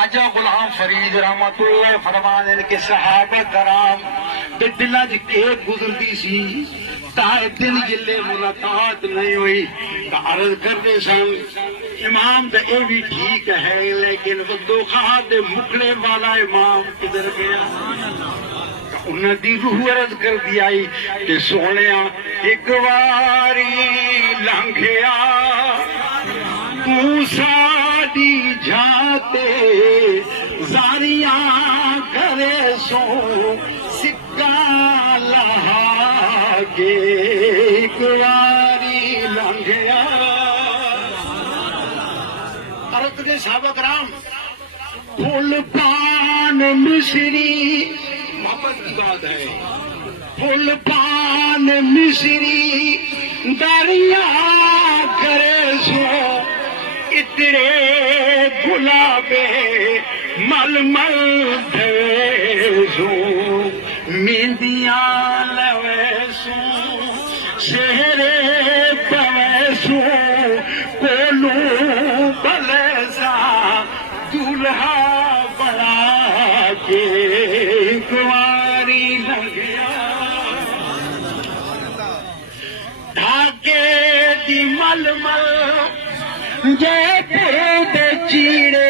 ख्वाजा गुलाम फरीद रहमतुल्लाह फरमाने के सहाबा कराम ते दिलां च केक गुजरदी सी ताए दिन जिले मुलाकात नहीं हुई तो अर्ज करते सन इमाम तो ये भी ठीक है लेकिन बंदोखा दे मुखड़े वाला इमाम किधर गया उन्हें रूह अर्ज कर दी आई कि सोने एक बारी लंघिया मूसा दी जाते जारिया करे सो सिक्का लहागे एक बारी लंघिया अर्ज के साहब कराम फुल पान मिश्री मोहब्बत की बात है फुल पान मिश्री दरिया करे सो इतरे गुलाबे मलमल सो मेहंदिया लवैसो शहरे पवैसो कोलू बलसा दूल्हा बड़ा के कुंवारी लगिया धागे दी मलमल जयपुर दे चीड़े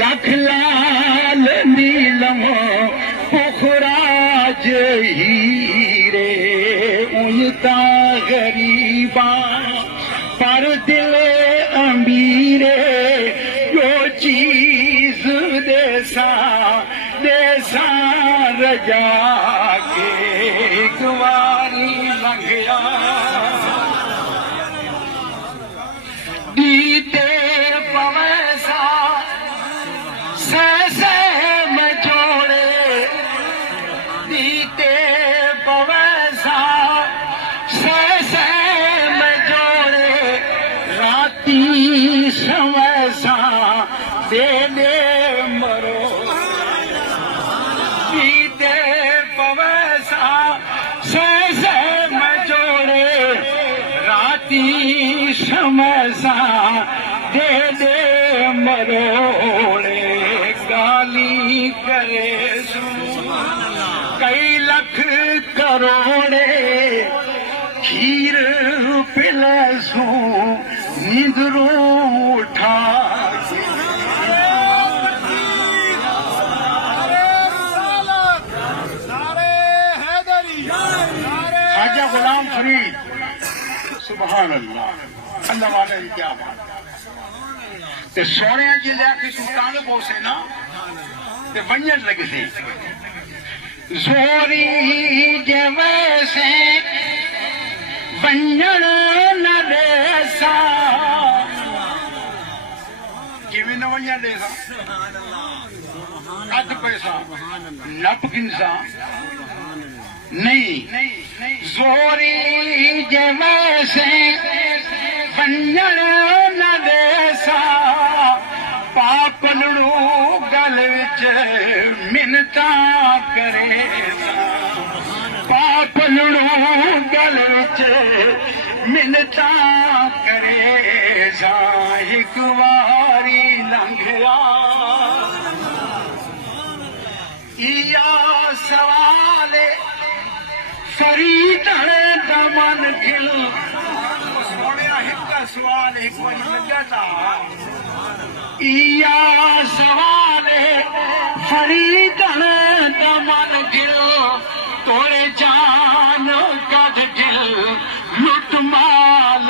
लख लाल नीलम पुखराज हीरे उनता गरीबा पर दिल अमीरे जो चीज देसा रजा के कुंवारी लंघिया दीते पवैसा से मचोड़े दीते पवैसा से मचोड़े राती समैसा देने मरो दीते पवैसा से मचोड़े राती समैसा दे दे मरोड़े गाली करे सू कई लख करोड़े खीर पिलसू नींदरू उठा ख्वाजा गुलाम फरीद सुभान अल्लाह अल्लाह वाले की क्या बात ते सोने जिले की सुल्तान बोसे ना ते वंजन लगी थी जोरी जवैसे वंजन न देसा किवें न वंजन देसा कद पैसा नप गिनसा नहीं जोरी जवैसे वंजन न देसा पापलड़ू गल विच मिन्नता करे पापलड़ू गल विच मिन्नता करे एक बारी लंघिया इया सवाल फरीद दमन गिल सोने एक सवाल एक बार लगा था इया सवाल फरीद दमन गिल तोरे जान कद गिल लुट माल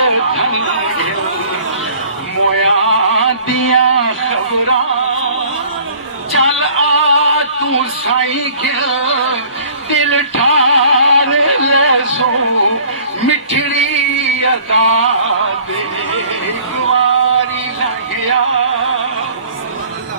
मोया दिया खबरा चल आ तू साई गिल दिल ठार ले सो मिठड़ी अदा